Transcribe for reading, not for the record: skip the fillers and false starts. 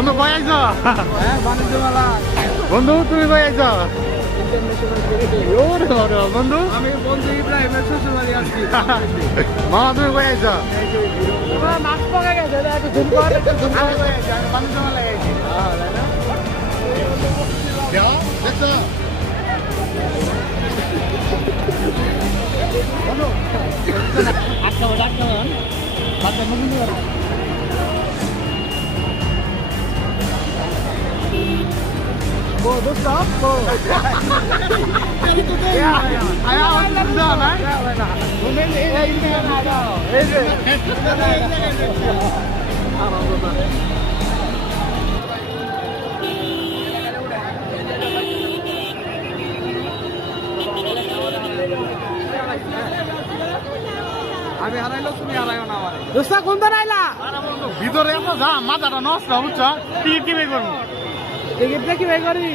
বন্ধু কই আইছো? বাণিজ্য মেলা বন্ধু তুমি কই আইছো? ওরে ওরে বন্ধু আমি বন্ধু ইব্রাহিমের শ্বশুর বাড়ি আসছি মামা তুমি কই আইছো? মাছ পাকা গেছে একটু ধুম করে আমি কই আইছি, আমি বাণিজ্য মেলায় আইছি। দেও, দেখছো? ও দোস্ত ও আয়া বুঝছো না? এই যে আমি হারাইলো তুমি হারাইও না আমারে দোস্ত কোন দিন আইলা ভিতরে এত যা মাথাটা নষ্ট বুঝছো টিকিট কি বের করবো টিকিট দেখি ভাই করি